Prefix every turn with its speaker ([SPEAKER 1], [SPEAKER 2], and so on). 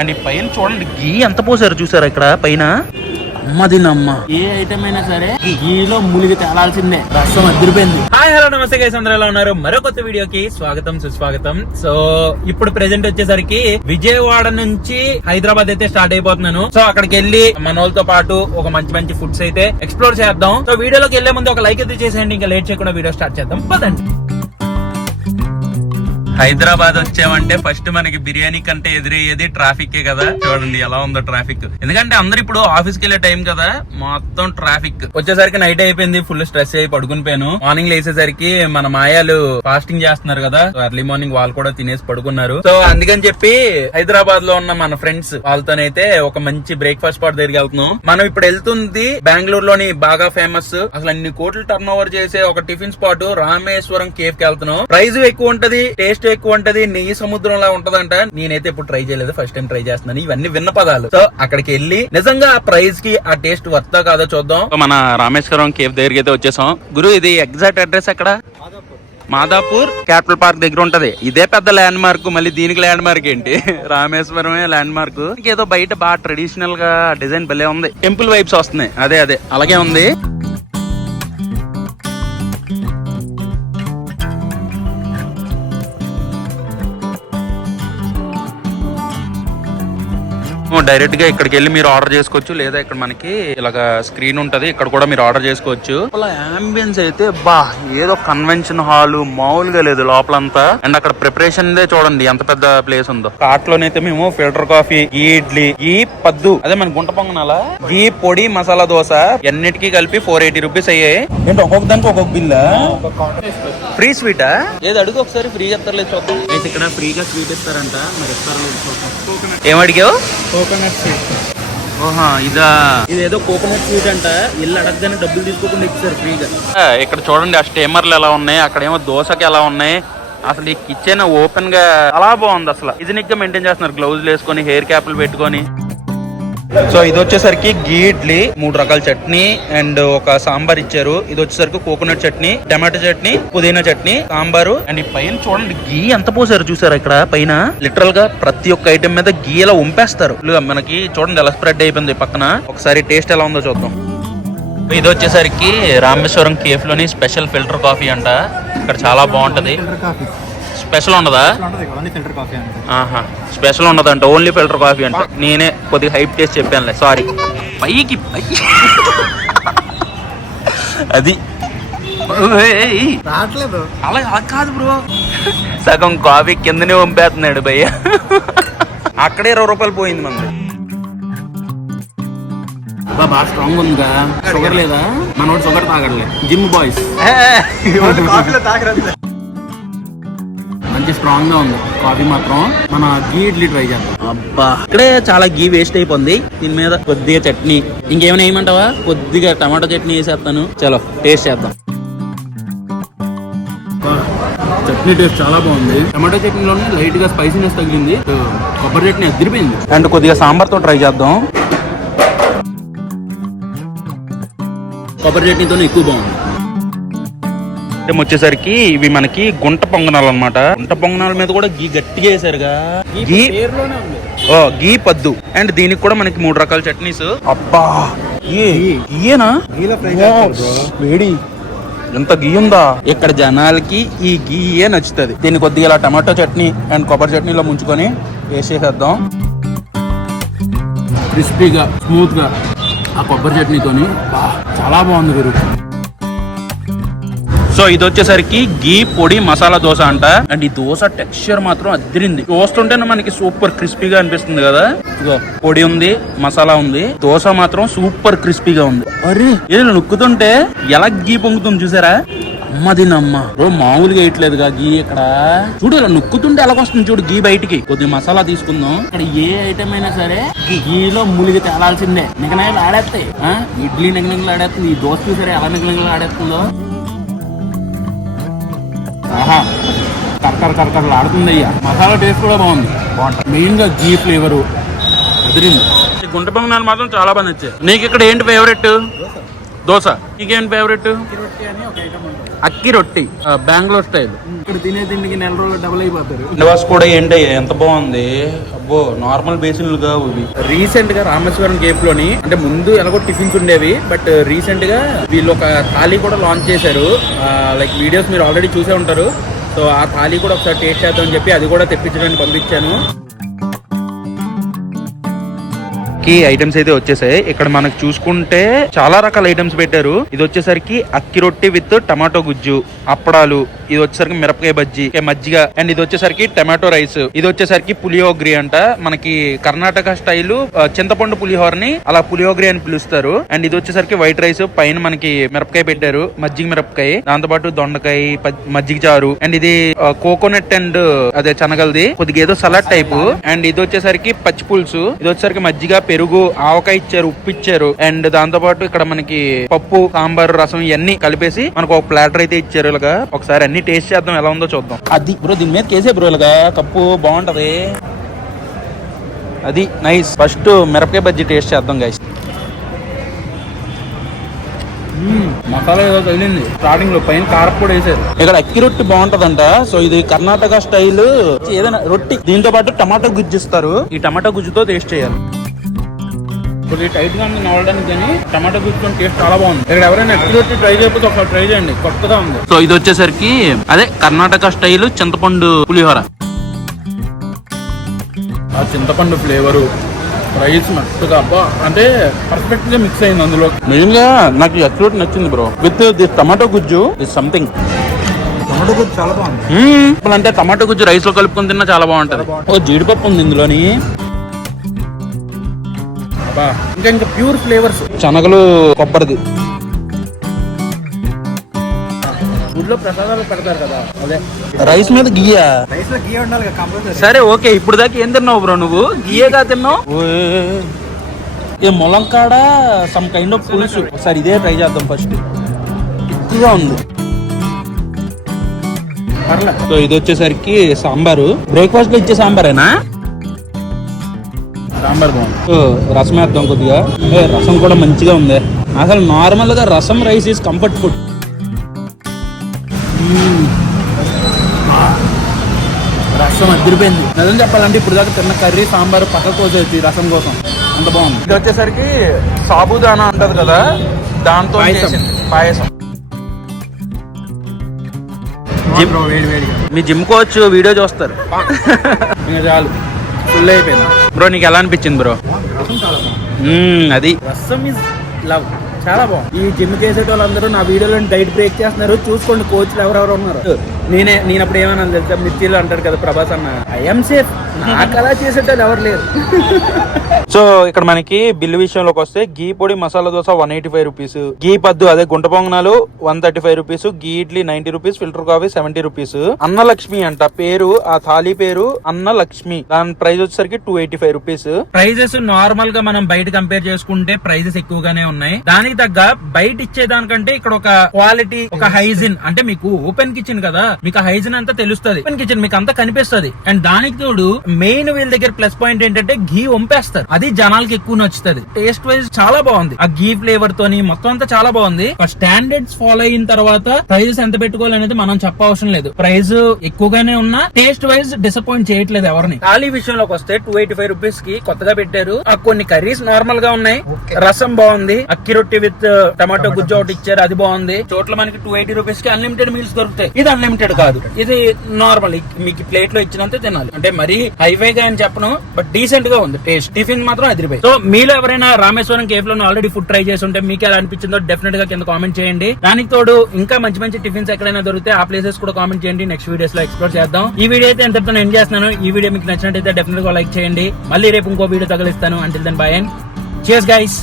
[SPEAKER 1] And ఈ పైన చూడండి గీ ఎంత పోసారు చూసారా ఇక్కడ పైన? అమ్మది నమ్మ
[SPEAKER 2] ఏ ఐటమ్ అయినా సరే గీలో మునిగి తేలాల్సిందే. రసం అదిరిపోయింది
[SPEAKER 3] హాయ్ హలో నమస్తే గైస్ అందరూ ఎలా ఉన్నారు? మరో కొత్త వీడియోకి స్వాగతం సుస్వాగతం. సో ఇప్పుడు ప్రెజెంట్ వచ్చేసరికి విజయవాడ నుంచి హైదరాబాద్ అయితే స్టార్ట్ అయిపోతున్నాను. సో అక్కడికి వెళ్ళి మన వాళ్ళతో పాటు ఒక మంచి మంచి ఫుడ్స్ అయితే ఎక్స్ప్లోర్ చేద్దాం. సో వీడియోలోకి వెళ్ళే ముందు ఒక లైక్ అయితే చేసేయండి. ఇంకా లేట్ చేయకుండా వీడియో స్టార్ట్ చేద్దాం. పదండి.
[SPEAKER 1] హైదరాబాద్ వచ్చామంటే ఫస్ట్ మనకి బిర్యానీ కంటే ఎదురయ్యేది ట్రాఫిక్ కదా. చూడండి ఎలా ఉందో ట్రాఫిక్. ఎందుకంటే అందరు ఇప్పుడు ఆఫీస్కి వెళ్ళే టైం కదా మొత్తం ట్రాఫిక్. వచ్చేసరికి నైట్ అయిపోయింది ఫుల్ స్ట్రెస్ అయ్యి పడుకుని పోయాను. మార్నింగ్ లేసేసరికి మన మాయాలు ఫాస్టింగ్ చేస్తున్నారు కదా. ఎర్లీ మార్నింగ్ వాళ్ళు కూడా తినేసి పడుకున్నారు. సో అందుకని చెప్పి హైదరాబాద్లో ఉన్న మన ఫ్రెండ్స్ వాళ్ళతోనైతే ఒక మంచి బ్రేక్ఫాస్ట్ స్పాట్ దగ్గరికి వెళ్తున్నాం. మనం ఇప్పుడు వెళ్తుంది బెంగళూరు లోని బాగా ఫేమస్ అసలు అన్ని కోట్లు టర్న్ ఓవర్ చేసే ఒక టిఫిన్ స్పాట్ రామేశ్వరం కేఫ్కి వెళ్తున్నాం. ప్రైస్ ఎక్కువ ఉంటది టేస్ట్ ఎక్కువ ఉంటది నెయ్యి సముద్రంలా ఉంటదంట. నేనైతే ఇప్పుడు ట్రై చేయలేదు ఫస్ట్ టైం ట్రై చేస్తున్నాను. ఇవన్నీ విన్న పదాలు. సో అక్కడికి వెళ్ళి నిజంగా ఆ ప్రైస్కి ఆ టేస్ట్ వర్తా కాదో చూద్దాం. మన రామేశ్వరం కేఫ్ దగ్గరికి అయితే వచ్చేసాం. గురు ఇది ఎగ్జాక్ట్ అడ్రస్ ఎక్కడ? మాదాపూర్. క్యాపిటల్ పార్క్ దగ్గర ఉంటది. ఇదే పెద్ద ల్యాండ్ మార్క్ మళ్ళీ దీనికి ల్యాండ్ మార్క్ ఏంటి? రామేశ్వరమే ల్యాండ్ మార్క్ ఏదో బయట బాగా ట్రెడిషనల్గా డిజైన్ భలే ఉంది. టెంపుల్ వైబ్స్ వస్తున్నాయి. అదే అదే. అలాగే ఉంది. డైరెక్ట్గా ఇక్కడికి వెళ్ళి మీరు ఆర్డర్ చేసుకోవచ్చు. లేదా ఇక్కడ మనకి ఇలాగ స్క్రీన్ ఉంటది. ఇక్కడ కూడా మీరు ఆర్డర్ చేసుకోవచ్చు. అంబియన్స్ అయితే బా ఏదో కన్వెన్షన్ హాల్ మామూలుగా లేదు లోపలంతా. అండ్ అక్కడ ప్రిపరేషన్ చూడండి ఎంత పెద్ద ప్లేస్ ఉందో. కార్ట్ లోనైతే మేము ఫిల్టర్ కాఫీ ఈ ఇడ్లీ ఈ పద్దు అదే మన గుంట పొంగనాలా ఈ పొడి మసాలా దోశ ఎన్నిటికీ కలిపి ఫోర్ ఎయిటీ రూపీస్ అయ్యాయి. ఏంటి ఒక్కొక్క దానికి ఒక్కొక్క బిల్ ఫ్రీ స్వీటా ఏది అడుగు ఒకసారి ఫ్రీగా ఇస్తారులేదు చూద్దాం. అయితే ఇక్కడ ఫ్రీగా స్వీట్ ఇస్తారంట. మరి ఇస్తారో లేదో చూద్దాం. ఏమడిగావు
[SPEAKER 2] కోకోనట్ స్వీట్.
[SPEAKER 1] ఓహా ఇదా.
[SPEAKER 3] ఇదేదో కోకోనట్ స్వీట్ అంట. ఇల్లు అడగగానే డబ్బులు తీసుకోకుండా ఇచ్చారు ఫ్రీగా.
[SPEAKER 1] ఇక్కడ చూడండి ఆ స్టీమర్లు ఎలా ఉన్నాయి అక్కడ ఏమో దోశకి ఎలా ఉన్నాయి. అసలు ఈ కిచెన్ ఓపెన్గా చాలా బాగుంది అసలు. ఇజినిక్గా మెయింటైన్ చేస్తున్నారు. గ్లౌజ్ వేసుకొని హెయిర్ క్యాప్లు పెట్టుకొని. సో ఇది వచ్చేసరికి గీ ఇడ్లీ మూడు రకాల చట్నీ అండ్ ఒక సాంబార్ ఇచ్చారు. ఇది వచ్చేసరికి కోకోనట్ చట్నీ టమాటో చట్నీ పుదీనా చట్నీ సాంబారు అండ్ ఈ పైన చూడండి గీ ఎంత పోసారు చూసారా ఇక్కడ? పైన లిటరల్గా ప్రతి ఒక్క ఐటెం మీద గీ ఇలా ఉంపేస్తారు? మనకి చూడండి ఎలా స్ప్రెడ్ అయిపోయింది పక్కన. ఒకసారి టేస్ట్ ఎలా ఉందో చూద్దాం. ఇది వచ్చేసరికి రామేశ్వరం కేఫ్లోని స్పెషల్ ఫిల్టర్ కాఫీ అంట. ఇక్కడ చాలా బాగుంటది.
[SPEAKER 2] Filter coffee.
[SPEAKER 1] స్పెషల్ ఉండదా?
[SPEAKER 2] ఉంటది ఓన్లీ ఫిల్టర్ కాఫీ అంతే
[SPEAKER 1] ఆహా స్పెషల్ ఉండదంట ఓన్లీ ఫిల్టర్ కాఫీ అంట. నేనే కొద్దిగా హైప్ టేస్ట్ చెప్పానులే సారీ. పైకి పై అది. ఏయ్,
[SPEAKER 2] రావట్లేదు.
[SPEAKER 1] అలా అలా కాదు బ్రో. సగం కాఫీ కిందనే పంపేస్తున్నాడు భయ్య. అక్కడే ఇరవై రూపాయలు పోయింది మనది.
[SPEAKER 3] బాగా స్ట్రాంగ్ ఉందిగా షుగర్ లేదా? మనోడు షుగర్ తాగడలే. జిమ్ బాయ్స్ మంచి స్ట్రాంగ్గా ఉంది. కాఫీ మాత్రం మన గీ ఇడ్లీ ట్రై చేద్దాం.
[SPEAKER 1] అబ్బా ఇక్కడే చాలా గీ వేస్ట్ అయిపోయింది దీని మీద కొద్దిగా చట్నీ. ఇంకేమైనా వేయమంటావా? కొద్దిగా టమాటో చట్నీ వేసేస్తాను. చలో టేస్ట్ చేద్దాం.
[SPEAKER 3] చట్నీ టేస్ట్ చాలా బాగుంది. టమాటో చట్నీలోనే లైట్గా స్పైసీనెస్ తగిలింది కొబ్బరి చట్నీ అదిరిపోయింది
[SPEAKER 1] అండ్ కొద్దిగా సాంబార్తో ట్రై చేద్దాం.
[SPEAKER 3] కొబ్బరి చట్నీతోనే ఎక్కువ బాగుంది.
[SPEAKER 1] అంటే వచ్చేసరికి ఇవి మనకి గుంట పొంగనాలు అన్నమాట. గుంట పొంగనాల మీద కూడా గీ గట్టిగా వేసారుగా. గీ ఓ గీ పద్దు. అండ్ దీనికి కూడా మనకి మూడు రకాల చట్నీస్. అబ్బా! గీయేనా? వేడి. ఎంత గీ ఉందా? ఇక్కడ జనాలకి ఈ గీయే నచ్చుతుంది. దీన్ని కొద్దిగా ఇలా టమాటో చట్నీ అండ్ కొబ్బరి చట్నీలో ముంచుకొని వేసేసేద్దాం.
[SPEAKER 3] క్రిస్పీగా స్మూత్గా ఆ కొబ్బరి చట్నీతోని. చాలా బాగుంది గురు.
[SPEAKER 1] సో ఇది వచ్చేసరికి గీ పొడి మసాలా దోశ అంట. అండ్ ఈ దోశ టెక్స్చర్ మాత్రం అదిరింది చూస్తుంటేనే మనకి సూపర్ క్రిస్పీగా అనిపిస్తుంది కదా. పొడి ఉంది మసాలా ఉంది. దోశ మాత్రం సూపర్ క్రిస్పీగా ఉంది. అరే! ఇది నొక్కుతుంటే ఎలా గీ పొంగుతుంది చూసారా? అమ్మది నమ్మ. బ్రో మామూలుగా వేయట్లేదుగా గీ ఇక్కడ. చూడు ఇలా నొక్కుతుంటే ఎలాగొస్తుంది చూడు గీ బయటికి. కొద్దిగా మసాలా తీసుకుందాం.
[SPEAKER 3] ఇక్కడ ఏ ఐటమ్ అయినా సరే గీలో మునిగి తేలాల్సిందే. నిగనగలు ఆడేస్తాయి? ఇడ్లీ నిగనగలు ఆడేస్తుంది ఈ దోశ చూసారా ఎలా నిగనగలు ఆడేస్తుందో ఆహా. కరకర కరకరలు ఆడుతుంది అయ్యా మసాలా టేస్ట్ కూడా బాగుంది. బాగుంటుంది. మెయిన్గా గీ ఫ్లేవరు అదిరింది.
[SPEAKER 1] గుంట పొంగనాలు మాత్రం చాలా బాగా నచ్చాయి. నీకు ఇక్కడ ఏంటి ఫేవరెట్ దోశ. నీకేంటి ఫేవరెట్
[SPEAKER 2] రొట్టి అని ఒక ఐటమ్ ఉంటుంది
[SPEAKER 1] అక్కి రొట్టి. బెంగళూరు స్టైల్
[SPEAKER 2] ఇప్పుడు తినే తిండికి నెల రోజులు డబుల్ అయిపోతారు.
[SPEAKER 1] నివాస్ కూడా ఏంటి ఎంత బాగుంది? అబ్బో నార్మల్ బేసిన్లు కావు ఇవి.
[SPEAKER 3] రీసెంట్గా రామేశ్వరం కేఫ్లోని అంటే ముందు ఎలాగో టిఫిన్స్ ఉండేవి బట్ రీసెంట్గా వీళ్ళు ఒక థాలీ కూడా లాంచ్ చేశారు. లైక్ వీడియోస్ మీరు ఆల్రెడీ చూసే ఉంటారు. సో ఆ థాలీ కూడా ఒకసారి టేస్ట్ చేద్దామని చెప్పి అది కూడా తెప్పించడానికి పంపించాను.
[SPEAKER 1] కి ఐటమ్స్ అయితే వచ్చేసాయి. ఇక్కడ మనకు చూసుకుంటే చాలా రకాల ఐటమ్స్ పెట్టారు. ఇది వచ్చేసరికి అక్కి రొట్టి విత్ టమాటో గుజ్జు. అప్పడాలు ఇది వచ్చేసరికి మిరపకాయ బజ్జీ మజ్జిగ అండ్ ఇది వచ్చేసరికి టమాటో రైస్. ఇది వచ్చేసరికి పులియోగ్రి అంట. మనకి కర్ణాటక స్టైల్ చింతపండు పులిహోరని అలా పులియోగ్రి అని పిలుస్తారు. అండ్ ఇది వచ్చేసరికి వైట్ రైస్ పైన మనకి మిరపకాయ పెట్టారు మజ్జిగ మిరపకాయ. దాంతో పాటు దొండకాయ మజ్జిగ చారు అండ్ ఇది కోకోనట్ అండ్ అదే చనగలది కొద్దిగా ఏదో సలాడ్ టైపు. అండ్ ఇది వచ్చేసరికి పచ్చి పులుసు. ఇది వచ్చేసరికి మజ్జిగ పెరుగు ఆవకాయ ఇచ్చారు ఉప్పు ఇచ్చారు అండ్ దాంతో పాటు ఇక్కడ మనకి పప్పు సాంబార్ రసం ఇవన్నీ కలిపేసి మనకు ఒక ప్లాటర్ అయితే ఇచ్చారు. ఇలాగా ఒకసారి అన్ని టేస్ట్ చేద్దాం ఎలా ఉందో చూద్దాం. అది బ్రో దీని మీద కేసే బ్రో ఇలాగా కప్పు బాగుంటది. అది నైస్. ఫస్ట్ మిరపకాయ బజ్జీ టేస్ట్ చేద్దాం గైస్
[SPEAKER 3] మసాలా ఏదో తగిలింది. స్టార్టింగ్లో పైన కారపొడి వేసారు.
[SPEAKER 1] ఇక్కడ అక్కి రొట్టి బాగుంటదంట. సో ఇది కర్ణాటక స్టైల్. ఏదైనా రొట్టి. దీంతో పాటు టమాటో గుజ్జు ఇస్తారు. ఈ టమాటో గుజ్జుతో టేస్ట్ చేయాలి.
[SPEAKER 3] కొద్దిగా టైట్గా ఉంది నవలడానికి కానీ టమాటో కూర్చొని టేస్ట్ చాలా బాగుంది. ఇక్కడ ఎవరైనా ఎక్కడ వచ్చి ట్రై చేయకపోతే ఒకసారి ట్రై చేయండి. కొత్తగా ఉంది.
[SPEAKER 1] సో ఇది వచ్చేసరికి అదే కర్ణాటక స్టైల్ చింతపండు పులిహోర.
[SPEAKER 3] ఆ చింతపండు ఫ్లేవరు రైస్ మస్తుగా అబ్బా అంటే పర్ఫెక్ట్గా మిక్స్ అయింది అందులో
[SPEAKER 1] మెయిన్గా నాకు అక్కి రొట్టి నచ్చింది బ్రో. విత్ దిస్ టమాటో గుజ్జు ఇస్ సంథింగ్
[SPEAKER 2] టమాటో గుజ్జు చాలా బాగుంది.
[SPEAKER 1] అంటే టమాటో గుజ్జు రైస్లో కలుపుకొని తిన్నా చాలా బాగుంటది. ఓ జీడిపప్పు ఉంది ఇందులోని.
[SPEAKER 3] అబ్బా ఇంకా ఇంకా ప్యూర్ ఫ్లేవర్స్
[SPEAKER 1] శనగలు కొబ్బరిది.
[SPEAKER 3] గుడిలో ప్రసాదాలు పెడతారు కదా అదే.
[SPEAKER 1] రైస్ మీద గియ్యా
[SPEAKER 2] రైస్లో గీ ఉండాలి కంపల్సరీ.
[SPEAKER 1] సరే ఓకే ఇప్పుడు దాకా ఏం తిన్నావు బ్రో నువ్వు? గియ్యేగా తిన్నావు? ఏ ములంకాడ సమ్ కైండ్? ఆఫ్ పులుసు. ఒకసారి ఇదే ట్రై చేద్దాం ఫస్ట్ ఎక్కువగా ఉంది.
[SPEAKER 3] పర్లే
[SPEAKER 1] సో ఇది వచ్చేసరికి సాంబారు. బ్రేక్ఫాస్ట్లో ఇచ్చే సాంబారేనా?
[SPEAKER 3] సాంబార్ బాగుంది.
[SPEAKER 1] రసం వేద్దాం కొద్దిగా. రసం కూడా మంచిగా ఉంది. అసలు నార్మల్గా రసం రైస్ ఈస్ కంఫర్ట్ ఫుడ్
[SPEAKER 3] రసం అదిరిపోయింది. నిజం చెప్పాలంటే ఇప్పుడు దాకా తిన్న కర్రీ సాంబార్ పక్క కోసేది రసం కోసం. అంత బాగుంది.
[SPEAKER 1] ఇది వచ్చేసరికి సాబుదానా ఉంటది కదా దాంతో
[SPEAKER 3] పాయసం.
[SPEAKER 1] మీ జిమ్ కోచ్ వీడియో చూస్తారు.
[SPEAKER 3] చాలు. ఫుల్ అయిపోయింది.
[SPEAKER 1] బ్రో నీకు ఎలా అనిపించింది బ్రో? అది.
[SPEAKER 3] రసం ఇస్ లవ్ చాలా బాగుంది. ఈ జిమ్ చేసే వాళ్ళందరూ నా వీడియోలో డైట్ బ్రేక్ చేస్తున్నారు. చూసుకోండి కోచ్లు ఎవరెవరు ఉన్నారు. నేనే నేను అప్పుడు ఏమన్నా తెలుసా? మిర్చీలు అంటాడు కదా ప్రభాస్ అన్న. ఐఎమ్ సేఫ్ నాకు అలా చేసేటోళ్ళు ఎవరు లేరు.
[SPEAKER 1] సో ఇక్కడ మనకి బిల్లు విషయంలోకి వస్తే గీ పొడి masala dosa one eighty five rupees ghee పద్దు అదే గుంట పొంగనాలు one thirty five rupees ghee idli ninety rupees filter coffee seventy rupees అన్న లక్ష్మి అంట పేరు ఆ థాలీ పేరు అన్న లక్ష్మి దాని ప్రైస్ వచ్చేసరికి two eighty five rupees
[SPEAKER 3] prices నార్మల్గా మనం బయట కంపేర్ చేసుకుంటే ప్రైజెస్ ఎక్కువగానే ఉన్నాయి. దానికి తగ్గ బయట ఇచ్చేదానికంటే ఇక్కడ ఒక క్వాలిటీ ఒక హైజిన్ అంటే మీకు ఓపెన్ కిచెన్ కదా. మీకు హైజిన్ అంతా తెలుస్తుంది. ఓపెన్ కిచెన్ మీకు అంతా కనిపిస్తుంది. అండ్ దానికి తోడు మెయిన్ వీళ్ళ దగ్గర ప్లస్ పాయింట్ ఏంటంటే ఘీ వంపేస్తారు. అది జనాలకి ఎక్కువ నచ్చుతుంది. టేస్ట్ వైజ్ చాలా బాగుంది. ఆ ఘీ ఫ్లేవర్ తోని మొత్తం అంతా చాలా బాగుంది. స్టాండర్డ్స్ ఫాలో అయిన తర్వాత ప్రైజెస్ ఎంత పెట్టుకోవాలనేది మనం చెప్పవసరం లేదు. ప్రైస్ ఎక్కువగానే ఉన్నా టేస్ట్ వైజ్ డిసప్పాయింట్ చేయట్లేదు ఎవరిని. థాలీ విషయంలోకి వస్తే టూ ఎయిటీ ఫైవ్ రూపీస్కి కొత్తగా పెట్టారు. ఆ కొన్ని కర్రీస్ నార్మల్గా ఉన్నాయి. రసం బాగుంది. అక్కి రొట్టి విత్ టమాటో గుజ్జు ఒకటి ఇచ్చారు. అది బాగుంది. చోట్ల మనకి టూ ఎయిటీ రూపీస్కి అన్లిమిటెడ్ మీల్స్ దొరుకుతాయి. ఇది అన్లిమిటెడ్ కాదు. ఇది నార్మల్ మీకు ప్లేట్లో ఇచ్చినంత తినాలి. అంటే మరీ హైవే గా అని చెప్పను బట్ డీసెంట్గా ఉంది. టేస్ట్ టిఫిన్ మాత్రం అదిరిపోయి సో మీలో ఎవరైనా రామేశ్వరం కేఫ్లో ఆల్రెడీ ఫుడ్ ట్రై చేసి ఉంటే మీకు ఎలా అనిపించిందో డెఫినెట్గా కింద కామెంట్ చేయండి. దానికి తోడు ఇంకా మంచి మంచి టిఫిన్స్ ఎక్కడైనా దొరికితే ఆ ప్లేసెస్ కూడా కామెంట్ చేయండి. నెక్స్ట్ వీడియోస్లో ఎక్స్ప్లోర్ చేద్దాం. ఈ వీడియో అయితే ఎంత నేను చేస్తున్నాను. ఈ వీడియో మీకు నచ్చినట్టయితే డెఫినెట్గా లైక్ చేయండి. మళ్ళీ రేపు ఇంకో వీడియో తగిలిస్తాను. అంటే దాని బాయ్ అండ్ చేస్ గైస్